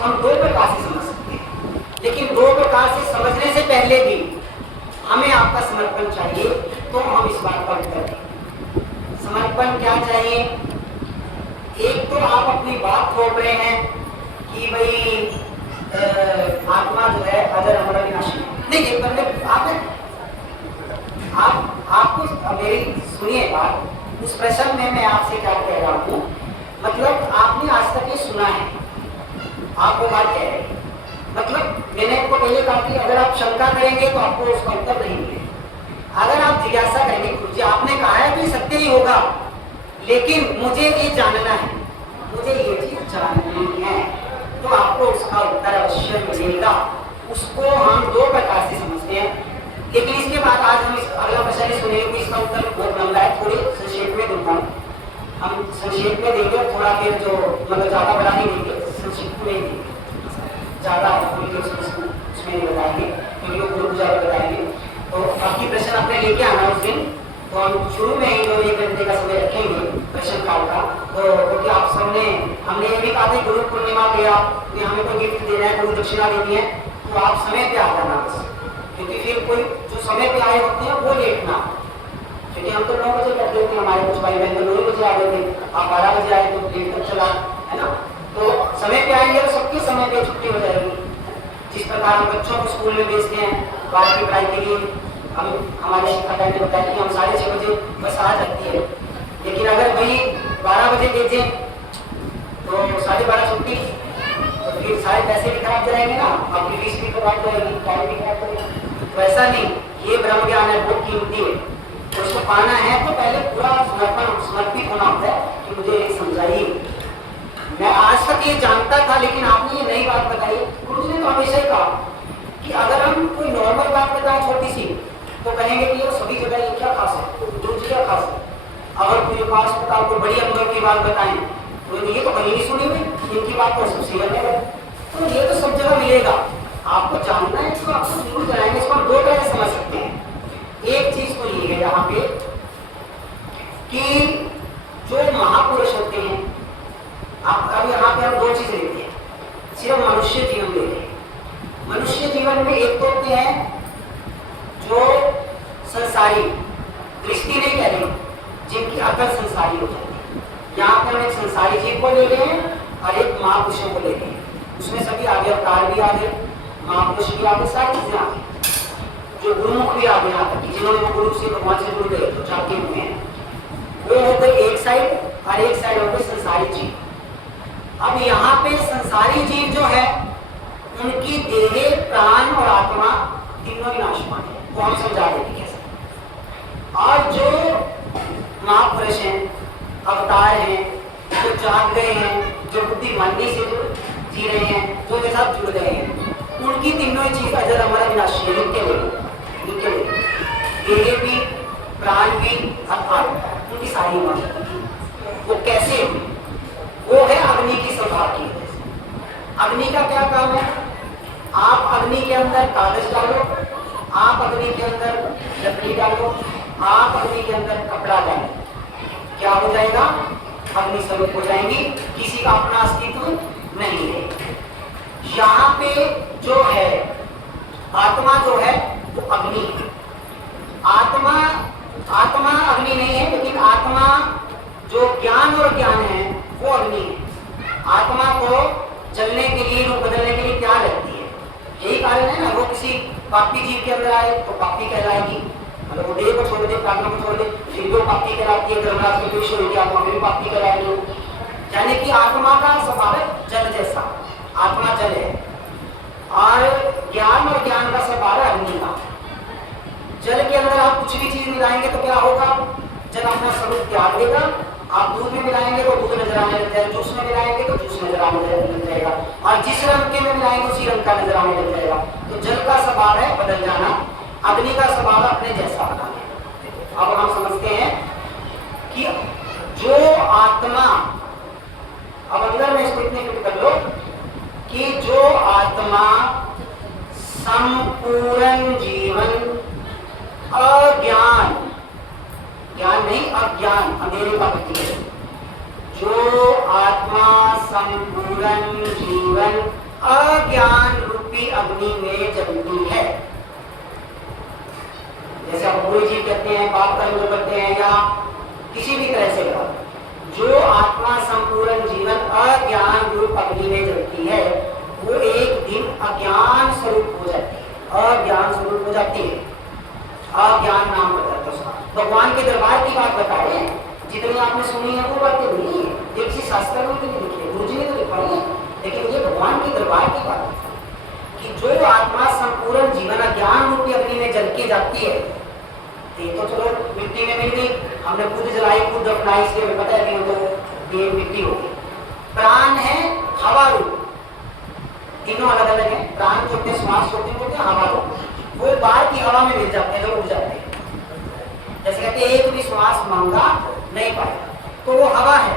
इसको हम दो प्रकार से समझ सकते हैं, लेकिन दो प्रकार से समझने से पहले भी हमें आपका समर्पण चाहिए, तो हम इस बात पर करें। समर्पण क्या चाहिए? एक तो आप अपनी बात थोप रहे हैं कि भाई आत्मा जो है अजर अमर अविनाशी नहीं। एक बंदे आपको मेरी सुनिए बात, उस प्रश्न में मैं आपसे क्या कह रहा हूँ, मतलब आपने आज तक ये सुना है, आप वो बात कह रहे हैं, मतलब मैंने आपको पहले कहा कि अगर आप शंका करेंगे तो आपको उसका उत्तर नहीं मिलेगा। अगर आप जिज्ञासा करेंगे, गुरुजी आपने कहा है कि सत्य ही होगा, लेकिन मुझे ये जानना है, मुझे ये चीज जाननी है, तो आपको उसका उत्तर अवश्य मिलेगा। उसको हम दो प्रकार से समझते हैं, लेकिन इसके बाद आज हम अगला प्रश्न सुनेंगे, इसका उत्तर बहुत लंबा है, थोड़ी संक्षेप में दूंगा। हम संक्षेप में देंगे, थोड़ा फिर जो मतलब ज्यादा बड़ा नहीं देंगे, संक्षेप में देंगे, ज्यादा उसमें नहीं बताएंगे क्योंकि वो ग्रुप ज्यादा बताएंगे। तो बाकी प्रश्न आपने लेके आना उस दिन, तो हम शुरू में ही जो 1 घंटे का समय रखेंगे प्रश्न काल का, तो क्योंकि आप सबने हमने ये भी कहा था गुरु पूर्णिमा पे आप हमें कोई गिफ्ट देना है, कोई दक्षिणा देनी है, तो आप समय पे आ जाना बस, क्योंकि फिर कोई जो समय पे आए होते हैं वो लेट ना, क्योंकि हम तो 9 बजे करते थे, हमारे कुछ भाई बहन तो 9 बजे आ गए थे, आप 12 बजे आए तो लेट तक चला, है ना। तो समय पे आएंगे तो सबके समय पे छुट्टी हो जाएगी। जिस प्रकार हम बच्चों को स्कूल में भेजते हैं बाहर की पढ़ाई के लिए, हम हमारे शिक्षक ने बताया कि हम 6:30 बजे बस आ जाती है, लेकिन अगर वही 12 बजे भेजें तो 12:30 छुट्टी, तो फिर सारे पैसे भी खराब जाएंगे ना, आपकी फीस भी खराब जाएगी, टाइम भी खराब जाएगी। तो ऐसा नहीं, ये ब्रह्म ज्ञान है, बहुत कीमती है, तो उसको पाना है तो पहले पूरा समर्पित होना होता है कि मुझे समझाइए। मैं आज तक ये जानता था, लेकिन आपने ये नई बात बताई। गुरु जी ने तो हमेशा ही कहा कि अगर हम कोई नॉर्मल बात बताएं छोटी सी, तो कहेंगे कि ये सभी जगह ये क्या खास है, गुरु जी क्या खास है। अगर कोई खास बताओ, कोई बड़ी अनुभव की बात बताएं, तो ये तो कहीं नहीं सुनी हुई, इनकी बात तो सबसे अलग है, तो ये तो सब जगह मिलेगा। आपको जानना है इसको, आपको जरूर जाएंगे। इसको हम दो तरह से समझ सकते हैं। एक चीज तो ये है यहाँ पे कि जो महापुरुष होते हैं, आप अब यहाँ पे हम दो चीज लेते हैं, सिर्फ मनुष्य जीवन लेते हैं। मनुष्य जीवन में एक तो होते हैं जो संसारी, दृष्टि नहीं कह रहे, जिनकी अकल संसारी हो जाती है। यहाँ पे हम एक संसारी जीव को ले रहे हैं और एक महापुरुषों को ले रहे हैं। उसमें सभी आगे अवतार भी आ गए, महापुरुष भी आ गए, सारी चीजें आ गई, जो गुरुमुख भी आ गए यहाँ तक, जिन्होंने गुरु से भगवान से जुड़ गए, तो जाके हुए हैं, वो हो गए एक साइड, और एक साइड हो गए संसारी जीव। अब यहाँ पे संसारी जीव जो है, उनकी देह, प्राण और आत्मा तीनों विनाशमान है, वो हम समझा देंगे कैसे। और जो महापुरुष हैं, अवतार हैं, जो जाग गए हैं, जो बुद्धिमानी से जी रहे हैं, जो के साथ जुड़ गए हैं, उनकी तीनों ही चीज अजर अमर अविनाशी है, इनके लिए देह भी, प्राण भी, आत्मा, उनकी सारी बात। वो कैसे? वो है अग्नि की सभा की। अग्नि का क्या काम है? आप अग्नि के अंदर कागज डालो, आप अग्नि के अंदर लकड़ी डालो, आप अग्नि के अंदर कपड़ा डालो, क्या हो जाएगा? अग्नि स्वरूप हो जाएंगी, किसी का अपना अस्तित्व नहीं है। यहाँ पे जो है आत्मा, जो है वो अग्नि है। आत्मा अग्नि नहीं है, लेकिन आत्मा जो ज्ञान और ज्ञान है वो अग्नि है। आत्मा को जलने के लिए, रूप बदलने के लिए क्या लगती है? यही कारण है ना, वो किसी पापी जीव के अंदर आए तो पापी कहलाएगी, मतलब वो देह को छोड़ दे, प्राण को छोड़ दे, फिर वो पापी कहलाती है। धर्मराज में विषय होगी, आत्मा फिर पापी कहलाएगी। यानी कि आत्मा का स्वभाव है जल जैसा, आत्मा जल है, और ज्ञान और ज्ञान का स्वभाव है अग्नि का। जल के अंदर आप कुछ भी चीज मिलाएंगे तो क्या होगा? जल अपना स्वरूप त्याग देगा। आप दूध में मिलाएंगे तो दूध नजर आने लग जाएगा, जूस में मिलाएंगे तो जूस नजर आने लग जाएगा, और जिस रंग के में मिलाएंगे उसी रंग का नजर आने लग जाएगा। तो जल का स्वभाव है बदल जाना, अग्नि का स्वभाव अपने जैसा होना। अब हम समझते हैं कि जो आत्मा, अब अंदर में इसको इतने फिट कर लो कि जो आत्मा संपूर्ण जीवन अज्ञान, ज्ञान नहीं अज्ञान, अंधेरे का प्रतीक है, जो आत्मा संपूर्ण जीवन अज्ञान रूपी अग्नि में जलती है। जैसे आप गुरु जी कहते हैं, पाप कर्म जो करते हैं या किसी भी तरह से करो, जो आत्मा संपूर्ण जीवन अज्ञान रूप अग्नि में जलती है वो एक दिन अज्ञान स्वरूप हो जाती है, अज्ञान स्वरूप हो जाती है, अज्ञान नाम बताता है उसका। भगवान के दरबार की बात बता रहे हैं, जितनी आपने सुनी है वो बातें नहीं है, ये किसी शास्त्र में नहीं लिखी है, गुरु जी ने तो लिखवाई है, लेकिन ये भगवान के दरबार की बात है कि जो आत्मा संपूर्ण जीवन अज्ञान रूपी अग्नि में जल के जाती है, तो चलो मिट्टी में मिल गई, हमने खुद जलाई खुद दफनाई, इसलिए हमें पता है कि तो ये मिट्टी होगी। प्राण है हवा रूप, तीनों अलग अलग है, प्राण जो होते हैं श्वास होते हैं हवा रूप, वो बाहर की हवा में मिल जाते हैं, लोग उड़ जाते हैं। जैसे कहते हैं एक भी श्वास मांगा नहीं पाएगा, तो वो हवा है।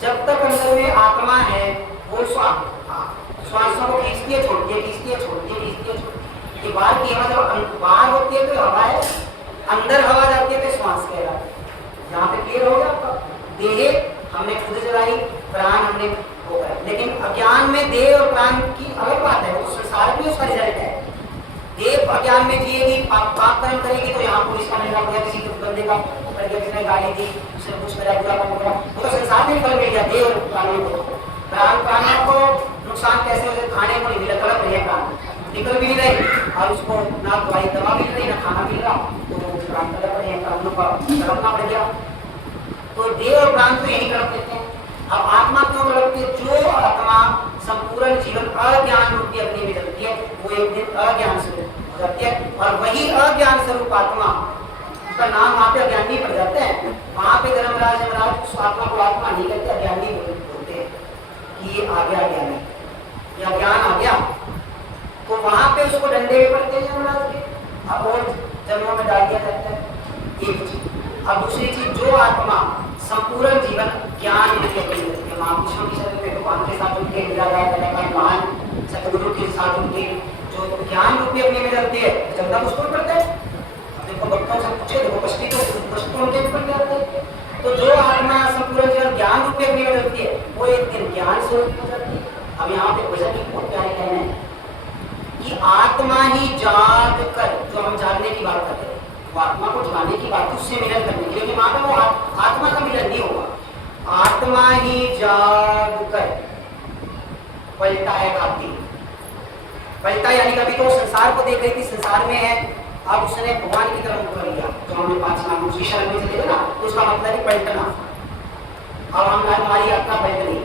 जब तक अंदर में आत्मा है वो श्वासों को खींचती है छोड़ती है, खींचती है छोड़ती है, खींचती है छोड़ती है। बाहर की हवा जब बाहर होती है तो हवा है, अंदर हवा जाती है तो श्वास कहलाता है। यहाँ पे क्लियर हो गया आपका? देह हमने खुद जलाई, प्राण हमने हो गया, लेकिन अज्ञान में देह और प्राण की अलग बात है, वो संसार में उसका रिजल्ट है। देह अज्ञान में जिएगी, पाप कर्म करेगी तो यहाँ पुलिस का मिल गया, किसी बंदे का पड़ गया, किसी ने गाली दी, उसने कुछ करा, बुरा काम करा, वो तो संसार में फल मिल गया देह और प्राणों को। प्राणों को नुकसान कैसे हो जाए? खाने को नहीं मिला, तड़प रहे प्राण, निकल भी नहीं रहे, और उसको ना दवाई दवा मिल रही ना खाना मिल रहा, तो प्राण तड़प रहे हैं, प्राणों का तड़पना पड़ गया। तो देह और प्राण तो यही तड़प देते हैं। अब आत्मा क्यों तड़पती है? जो आत्मा संपूर्ण जीवन अज्ञान रूपी अग्नि में जलती है वो एक दिन अज्ञान स्वरूप हो जाती है, और वही अज्ञान स्वरूप आत्मा, उसका नाम वहाँ पे अज्ञानी पड़ जाते हैं। वहाँ पे धर्मराज यमराज उस आत्मा को आत्मा नहीं कहते, अज्ञानी बोलते हैं कि ये आ गया अज्ञानी, या ज्ञान आ गया, तो वहां पे उसको डंडे भी पड़ते हैं यमराज के, अब और जन्मों में डाल दिया जाता है। एक चीज। अब दूसरी चीज, जो आत्मा संपूर्ण जीवन ज्ञान महापुरुषों की शरण में भगवान के साथ उनके महान सतगुरु के साथ उनके जो ज्ञान रूपी अग्नि में जलती है, जलना उसको पड़ता है। देखो भक्तों से पूछे, देखो कष्टी तो उनके ऊपर जाते हैं। तो जो आत्मा संपूर्ण जीवन ज्ञान रूपी अग्नि में जलती है वो एक दिन ज्ञान स्वरूप हो जाती है। अब यहाँ पे भजन की बहुत प्यारे कहना है कि आत्मा ही जाग कर, जो हम जानने की बात करते हैं, वो आत्मा को जगाने की बात, उससे मिलन करने के लिए, वहां पर वो आत्मा का मिलन नहीं होगा। आत्मा ही जाग कर पलटा है खाती, पलटा यानी कभी तो संसार को देख रही थी, संसार में है, अब उसने भगवान की तरफ कर लिया, जो हमने 5 नाम उसकी शरण में चलेगा ना, तो उसका मतलब है पलटना। अब हमारी यात्रा पलट रही,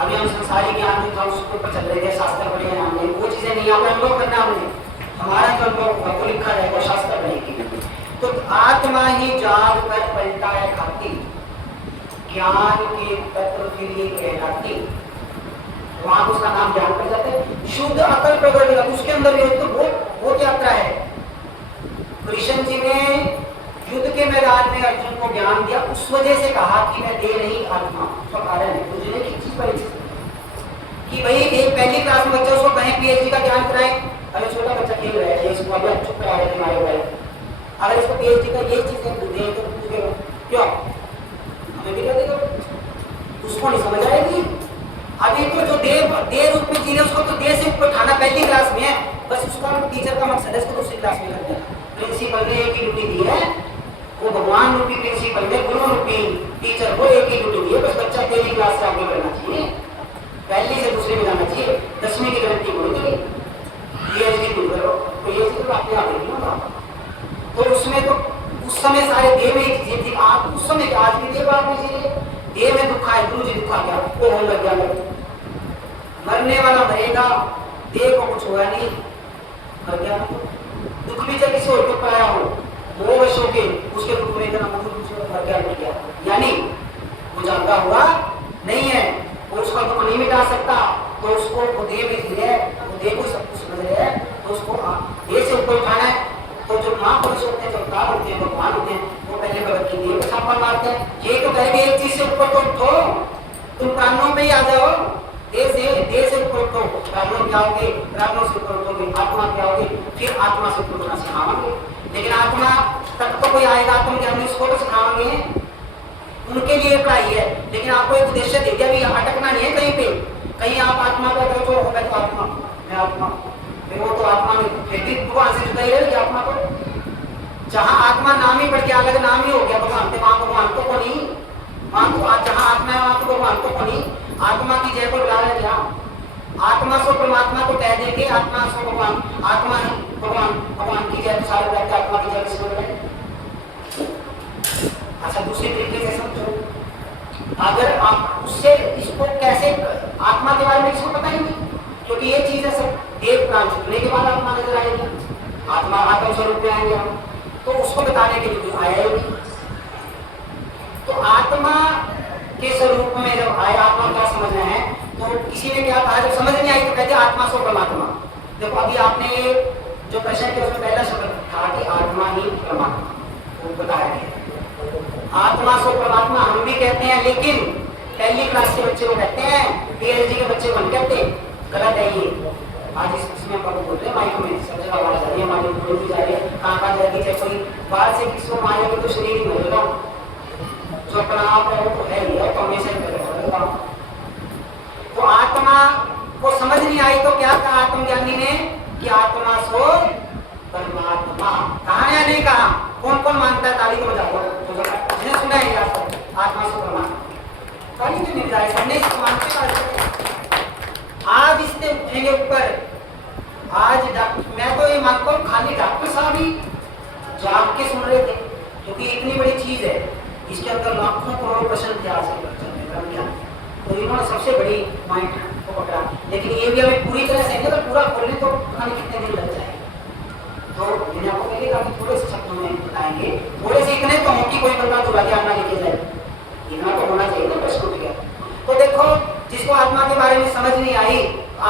अभी हम संसारी ज्ञान जो था उसके ऊपर चल रहे थे, शास्त्र पढ़े हैं हमने, वो चीजें नहीं, आपने अनुभव करना, हमने हमारा जो अनुभव है वो लिखा रहेगा, शास्त्र पढ़ेगी। तो आत्मा ही जाग कर पलटा है खाती, ज्ञान के तत्व के लिए कहलाती, वहां उसका नाम ज्ञान पड़ जाता है। शुद्ध अकल प्रकट, उसके अंदर भी तो वो यात्रा है। कृष्ण जी ने युद्ध के मैदान में अर्जुन को ज्ञान दिया, उस वजह से कहा कि मैं दे नहीं आत्मा, उसका कारण है मुझे एक चीज पड़ी कि भाई एक पहली क्लास में बच्चा, उसको कहें पीएचडी का ज्ञान कराएं, अगर छोटा बच्चा खेल रहा है, इसको अभी चुप करा रहे तुम्हारे, अगर इसको पीएचडी का ये चीजें दे तो क्यों हमें भी देगा, उसको नहीं समझ आएगी। अभी तो जो देह रूप में चीज है उसको तो देह से ऊपर उठाना पहली क्लास में है, बस उसका टीचर का मकसद है उसको दूसरी क्लास में कर देना। प्रिंसिपल ने एक ही ड्यूटी दी है, वो भगवान रूपी प्रिंसिपल ने गुरु रूपी टीचर को एक ही ड्यूटी दी है, बस बच्चा पहली क्लास से आगे बढ़ना चाहिए, पहली से दूसरे में जाना चाहिए, 10वीं की गारंटी बोल दी, पीएचडी दूर करो, तो ये चीज आपने आप देखी होगा। तो उसमें तो उस समय सारे देह में एक चीजें थी, आप उस समय आज भी देह बात लीजिए, देह में दुखा है, गुरु जी दुखा क्या वो होने लग गया, मरने वाला मरेगा, देह को कुछ हुआ नहीं, मर गया, दुख भी जब किसी और के ऊपर आया हो, वो वर्ष हो गए, उसके दुख में इतना मर गया नहीं गया, यानी वो जागा हुआ नहीं है, वो उसका दुख नहीं मिटा सकता, तो उसको वो देह में है, वो देह को सब कुछ समझ रहे हैं, तो उसको देह से ऊपर उठाना है। तो जो महापुरुष होते हैं, जो अवतार होते हैं, भगवान होते हैं, वो पहले भगत की देह को छापा मारते हैं, ये तो कहेंगे एक चीज से ऊपर तो उठो, तुम प्राणों में ही आ जाओ, देह से ऊपर उठो, प्राणों में आओगे, प्राणों से ऊपर उठोगे, आत्मा में आओगे, फिर आत्मा से ऊपर उठना सिखावांगे। लेकिन आत्मा तक तो कोई आएगा, आत्मज्ञानी उसको तो सिखावांगे, उनके लिए पढ़ाई है, लेकिन आपको एक उद्देश्य दे दिया भी अटकना नहीं है कहीं पे, कहीं आप आत्मा का जो मैं तो आत्मा, फिर वो तो आत्मा में फिर भी भगवान से जुदा ही रहेगी आत्मा को। जहाँ आत्मा नाम ही बढ़ के अलग नाम ही हो गया भगवान के, वहां भगवान तो को नहीं, वहां तो जहाँ आत्मा है वहां तो भगवान तो को नहीं। आत्मा की जय को बुला रहे क्या? आत्मा सो परमात्मा को कह देंगे आत्मा सो भगवान, आत्मा है भगवान, भगवान की जय सारे रहते, आत्मा की जय किसको बोले? अच्छा दूसरे तरीके से समझो, अगर आप उससे इसको कैसे, आत्मा के बारे में इसको पता ही नहीं, क्योंकि ये चीज है सब देव प्राण छूटने के बाद आत्मा नजर आएगी, आत्मा आत्म स्वरूप में आएंगे हम, तो उसको बताने के लिए आया ही नहीं। तो आत्मा के स्वरूप में जब आए, आत्मा क्या समझना है, तो किसी ने क्या कहा, जब समझ नहीं आई तो कहते आत्मा सो परमात्मा। देखो अभी आपने जो प्रश्न किया उसमें पहला शब्द था कि आत्मा ही परमात्मा, वो बताया गया। आत्मा सो परमात्मा हम भी कहते हैं, लेकिन पहली क्लास के बच्चे को कहते हैं, पीएचडी के बच्चे को नहीं कहते, गलत है ये। आज इसमें हम बोल रहे हैं माइक में सब जगह आवाज आ रही है, हमारी बोल भी जा रही है, कहाँ जाएगी, चाहे कोई बाहर से किसी को मारेगा तो शरीर ही मरेगा, जो अपना आप है वो तो है ही है, तो हमेशा ही करेगा। तो आत्मा को समझ नहीं आई तो क्या कहा आत्मज्ञानी ने कि आत्मा सो परमात्मा। कहा या नहीं कहा? कौन कौन मानता है? ताली को बजा दो, जिन्हें सुना है आत्मा सो परमात्मा, ताली क्यों नहीं बजाए? सबने इसको मानते हैं। आज इससे उठेंगे ऊपर, आज मैं तो ये मानता हूँ खाली डॉक्टर साहब ही जाग के सुन रहे थे, क्योंकि इतनी बड़ी चीज है, इसके अंदर लाखों करोड़ों प्रश्न थे आज के, तो इन्होंने सबसे बड़ी पॉइंट को पकड़ा। लेकिन ये भी हमें पूरी तरह से अगर पूरा खोलने तो पता नहीं कितने दिन लग जाएंगे, तो मैंने आपको पहले कहा कि थोड़े से शब्दों में बताएंगे, थोड़े से इतने तो हो कि कोई बंदा जो आगे आना लेके जाए, इतना तो होना चाहिए ना प्रश्न उठ गया। तो देखो जिसको आत्मा के बारे में समझ नहीं आई,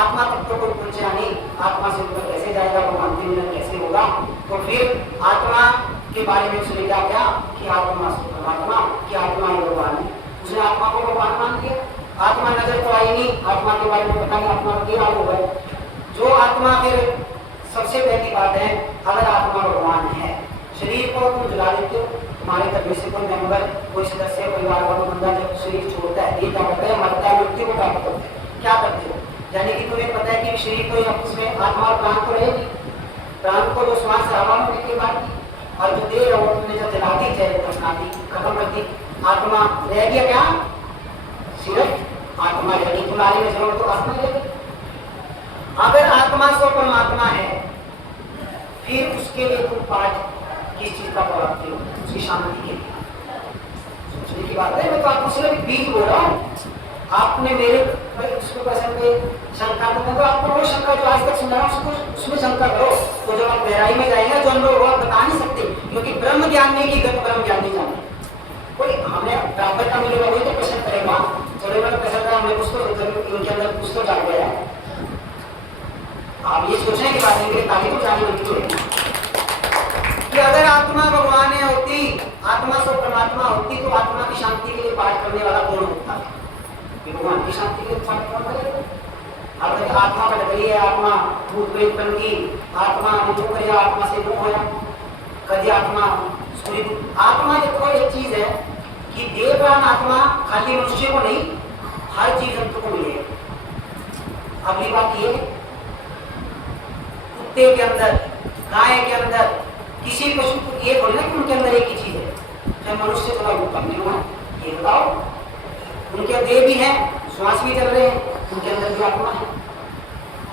आत्मा तक तो कोई पहुंचा नहीं, आत्मा से ऊपर कैसे जाएगा, भगवान के मिलन कैसे होगा, तो फिर आत्मा के बारे में उसने क्या किया कि आत्मा परमात्मा, कि आत्मा ही भगवान है, उसने आत्मा को भगवान मान लिया। आत्मा नजर तो आई नहीं, आत्मा के बारे में पता नहीं आत्मा क्या होगा। जो आत्मा फिर सबसे पहली बात है, अगर आत्मा भगवान है, शरीर को तुम जला देते हो, तुम्हारे घर से कोई मेंबर, कोई सदस्य, परिवार का कोई बंदा जब शरीर छोड़ता है, ये क्या करता है, मरता है, मृत्यु को प्राप्त होता है, क्या करते हो? यानी कि तुम्हें पता है कि शरीर को उसमें आत्मा और प्राण तो रहेगी, प्राण को जो श्वास हवा में होने के बाद, और जो देह है वो तुमने जब जला दी, चाहे दफना दी, खत्म कर दी, आत्मा रह गया क्या? सिर्फ आत्मा रहेगी, तुम्हारी में जरूरत तो आत्मा रहेगी। अगर आत्मा सो परमात्मा है, फिर उसके लिए तुम पाठ किस चीज का पढ़ाते हो? उसकी शांति के लिए। सोचने की बात है, मैं तो आपको सिर्फ बीज बोल रहा हूँ। आपने मेरे उसको पसंद पे शंका करना, तो आपको वो शंका जो आज तक सुना है उसको उसमें शंका करो, तो जब आप गहराई में जाएंगे जो अनुभव होगा बता नहीं सकते, क्योंकि ब्रह्म ज्ञान नहीं की गत ब्रह्म ज्ञान नहीं जाने। कोई हमें बराबर का मिलेगा वही तो प्रश्न करेगा, थोड़े बहुत प्रश्न का हमें कुछ तो इनके अंदर कुछ तो जान गया है। आप ये सोचने की बात है कि ताली को जानी बनती है कि अगर आत्मा भगवान होती, आत्मा सो परमात्मा होती, तो आत्मा की शांति के लिए पाठ करने वाला कौन होता है? भगवान की शांति के लिए पाठ कौन करेगा? अगर आत्मा बढ़ गई है, आत्मा भूत प्रेत बन गई, आत्मा जो करेगा आत्मा से वो होया, कभी आत्मा सूर्य। आत्मा देखो एक चीज है कि देव प्राण आत्मा खाली मनुष्य को नहीं, हर चीज जंतु को मिलेगी। अगली बात ये, कुत्ते के अंदर, गाय के अंदर, किसी पशु को ये बोलना कि उनके अंदर एक ही चीज है, चाहे मनुष्य थोड़ा ऊपर नहीं हुआ, ये बताओ। उनके देह भी हैं, श्वास भी चल रहे हैं, उनके अंदर भी आत्मा है।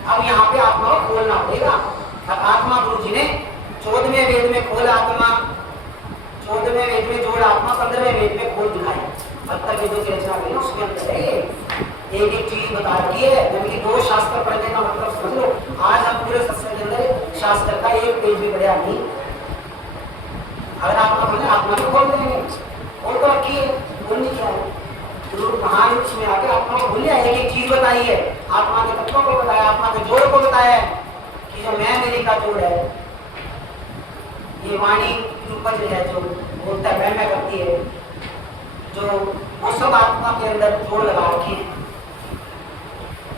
अब यहाँ पे आत्मा को खोलना पड़ेगा। अब आत्मा गुरु जी ने 14वें वेद में खोल आत्मा, 14वें वेद में जोड़ आत्मा, 15वें वेद में खोल दिखाई। 72 वेदों की रचना करी, उसके अंदर एक एक चीज बता रही है। यानी कि 2 शास्त्र पढ़ने का मतलब समझ लो, आज हम पूरे सत्संग के अंदर शास्त्र का एक पेज भी पढ़ा नहीं। अगर आत्मा बोले आत्मा को खोल देंगे, और तो रखिए बोलनी क्या है, महान उसमें आके आत्मा को भूल जाए, एक चीज बताई है, आत्मा के तत्वों को बताया, आत्मा के जोड़ को बताया है कि जो मैं मेरी का जोड़ है, ये वाणी की उपज है, जो बोलता है मैं करती है, जो वो सब आत्मा के अंदर जोड़ लगा रखे हैं।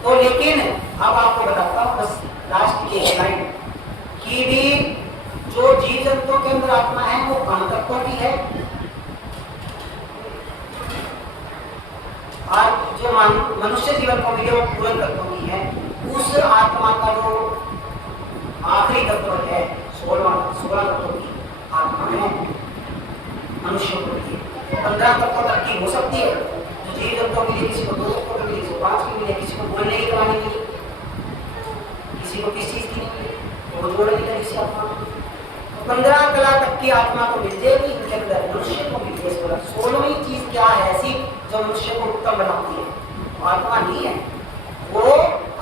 तो लेकिन अब आपको बताता हूँ बस लास्ट की लाइन कि भी जो जीव जंतुओं के अंदर आत्मा है वो कण तत्वों की है, और जो मनुष्य जीवन को मिले वो पूर्ण तत्वों की है। उस आत्मा का जो आखिरी तत्व है 16 तत्व की आत्मा में मनुष्य को होती है। 15 तत्व तक की हो सकती है, जो जीव जंतुओं के लिए, किसी को 2 तत्वों के लिए, किसी को 5 के लिए, किसी को बोलने की कहानी के लिए, किसी को किस चीज की नहीं, वो जोड़ नहीं किसी आत्मा। 15 कला तक की आत्मा को मिल जाएगी, इनके अंदर मनुष्य को मिल जाएगी। 16वीं चीज क्या है ऐसी जो मनुष्य को उत्तम बनाती है? आत्मा नहीं है, वो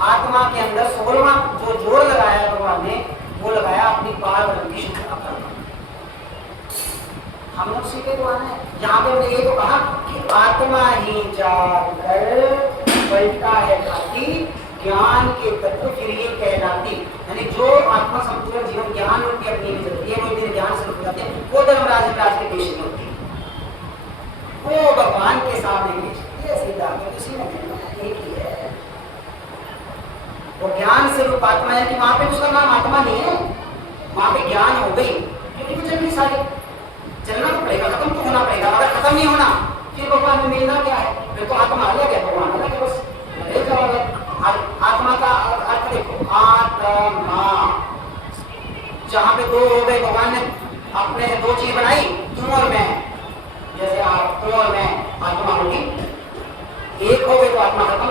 आत्मा के अंदर 16वां जो जोड़ लगाया भगवान ने, वो लगाया अपनी पार ब्रह्म की शुद्धता करना। हम लोग सीखे तो आना है। यहाँ पे मैंने ये तो कहा कि आत्मा ही जानकर पलटा है खाती, ज्ञान के तत्व फिर ये कहलाती। यानी जो आत्मा संपूर्ण जीवन ज्ञान रूपी अपनी में चलती है, वो दिन ज्ञान से रुक जाते हैं, वो धर्मराज के पेश नहीं होती, वो भगवान के सामने पेश होती है। सीधा किसी ने एक ही है, वो ज्ञान से रूप आत्मा है कि वहां पे उसका नाम आत्मा नहीं है, वहां पे ज्ञान हो गई, क्योंकि वो चल नहीं सारी चलना तो पड़ेगा, खत्म तो होना पड़ेगा। अगर खत्म नहीं होना फिर भगवान में मिलना क्या है? फिर तो आत्मा अलग है, भगवान अलग है, बस एक जवाब है। आत्मा का अर्थ देखो, आत्मा जहां पे 2 हो गए, भगवान ने अपने से 2 चीज बनाई, तुम और मैं। जैसे आप तुम और मैं आत्मा होगी, एक हो गए तो आत्मा खत्म।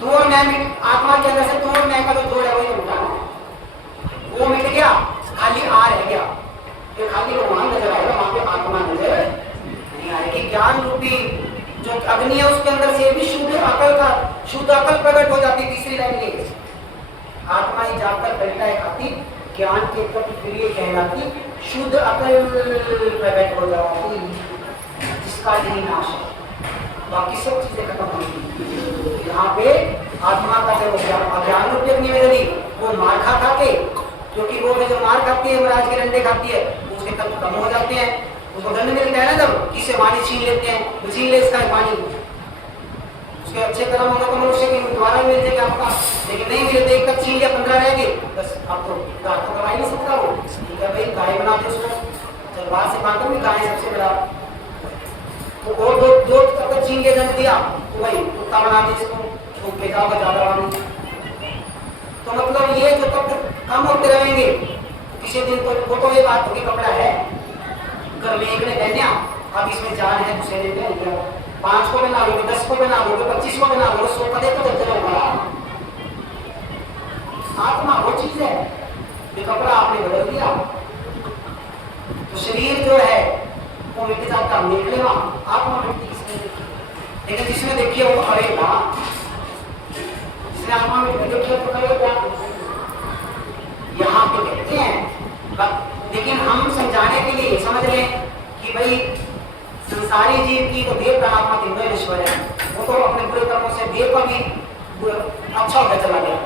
तू और मैं आत्मा के अंदर से तू और मैं का जो जोड़ है वही तो मिटाना है, वो मिट गया, खाली आ रह गया, फिर खाली भगवान नजर आएगा, वहां पे आत्मा नजर नहीं आएगी। ज्ञान रूपी जो अग्नि है उसके अंदर से भी शुद्ध अकल प्रकट हो जाती। तीसरी लाइन ये, आत्मा ही जाकर पलटा है खाती, ज्ञान के प्रतिक्रिया कहलाती, शुद्ध अकल प्रकट हो जाती, जिसका यही नाश है, बाकी सब चीजें खत्म होंगी। यहाँ पे आत्मा का जब अज्ञान रूपी अग्नि में यदि वो मार खा के, क्योंकि वो जो मार खाती है, महाराज के डंडे खाती है, उसके तत्व कम हो जाते हैं, उसको दंड मिलता है ना, जब किसे पानी छीन लेते हैं, छीन ले इसका पानी, उसके अच्छे कर्म होगा तो मनुष्य की दोबारा मिल जाएगा आपका, लेकिन नहीं मिले तो एक तक छीन लिया, 15 रह गए, बस अब तो दबा ही नहीं सकता वो। ठीक है भाई, गाय बना दे उसको, तलवार से बांधो भी, गाय सबसे बड़ा, तो और दो तक छीन के दंड दिया तो भाई कुत्ता बना दे इसको, तो बेचाओ ज्यादा पानी। तो मतलब ये जो तत्व कम होते रहेंगे, किसी दिन तो वो तो ये बात होगी, कपड़ा है घर में एक ने पहना, अब इसमें जान है, दूसरे ने पहन लिया, 5 को बना लोगे, 10 को बना लोगे, 25 को बना लोगे, 100 का देखो जब होगा। आत्मा वो चीज है, ये कपड़ा आपने बदल दिया तो शरीर जो है वो मिट जाता, निकलेगा, आत्मा मिटती किसने? लेकिन जिसने देखिए वो करेगा, जिसने आत्मा में देखिए तो करेगा। यहाँ तो कहते हैं, लेकिन हम समझाने के लिए समझ लें कि भाई संसारी जीव की तो देह प्राणात्मा तीनों ईश्वर है, वो तो अपने बुरे कर्मों से देह का भी अच्छा होता चला गया,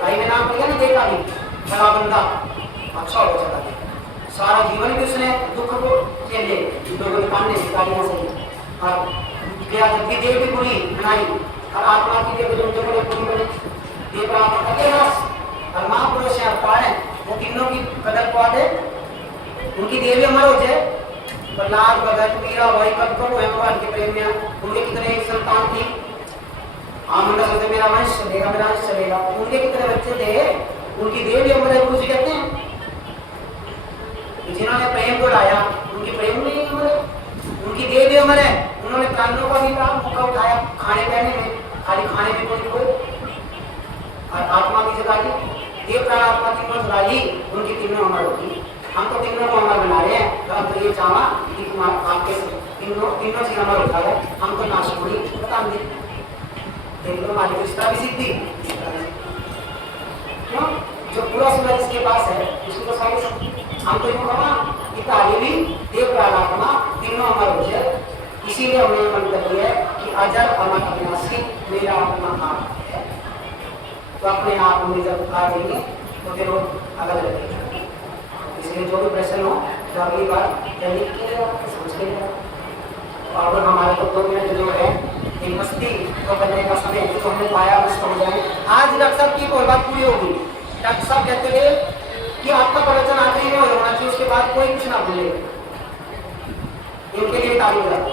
भाई में नाम लिया ना, देह का भी बड़ा बंदा अच्छा होता चला गया, सारा जीवन भी उसने दुख को झेले, लोगों के सामने शिकारियां से और गया, जबकि देह भी बुरी बनाई और आत्मा की देह जो बड़े बुरी बने, देह प्राणात्मा का बस और महापुरुष है, अवतार है, वो तीनों की कदर पा दे, उनकी देह भी अमर हो जाए। प्रहलाद, भगत, मीरा भाई कब भगवान के प्रेम में, उनके कितने संतान थी, आमंदा से मेरा वंश चलेगा, मेरा वंश चलेगा, उनके कितने बच्चे थे, उनकी देह भी अमर है, गुरु जी कहते हैं। जिन्होंने प्रेम को लाया उनकी प्रेम भी अमर है, उनकी देह भी अमर है, उन्होंने प्राणों का भी मौका उठाया खाने पीने में, खाली खाने में कोई और आत्मा की जगह ली, देव प्राण आत्मा तीनों जगह ली, उनकी तीनों अमर होगी। हम तो तीनों को अमर बना रहे हैं, तो हम तो ये चाहा कि आपके तीनों चीज अमर होता है, हम तो नाश होगी, बता दें देख लो हमारी रिश्ता भी सिद्धि क्यों, जो पूरा सूरज इसके पास है उसकी तो सारी शक्ति, हम तो यूँ कहा कि ताली भी देव प्राण आत्मा तीनों अमर हो जाए, इसीलिए हमने मन कर दिया है कि अजर अमर अविनाशी मेरा आत्मा आप है, तो अपने आप में जब आ जाएंगे तो फिर वो अलग लगेगा। इसलिए जो भी प्रश्न हो तो अगली बार जल्दी के समझ के और हमारे को 2 मिनट जो है एक मस्ती तो करने का समय तो हमने पाया मस्त हो जाए। आज डॉक्टर साहब की कोई बात पूरी होगी, डॉक्टर साहब कहते थे कि आपका प्रवचन आखिरी में होना चाहिए, उसके बाद कोई कुछ ना भूले, इनके लिए ताली बजाते।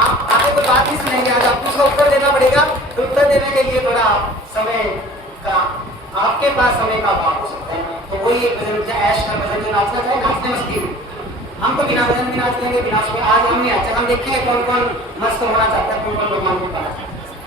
आप आगे कोई बात नहीं सुनेंगे, आज आपको उसका उत्तर देना पड़ेगा। तो उत्तर देने के लिए थोड़ा समय का, आपके पास समय का अभाव हो सकता है। तो वही एक भजन जो ऐश का भजन, जो नाचना चाहे नाचने मस्ती में, हम तो बिना भजन भी नाच लेंगे, बिना सुने। आज हम नहीं अच्छा, हम देखेंगे कौन कौन मस्त होना चाहता है, कौन कौन भगवान को पाना चाहता है।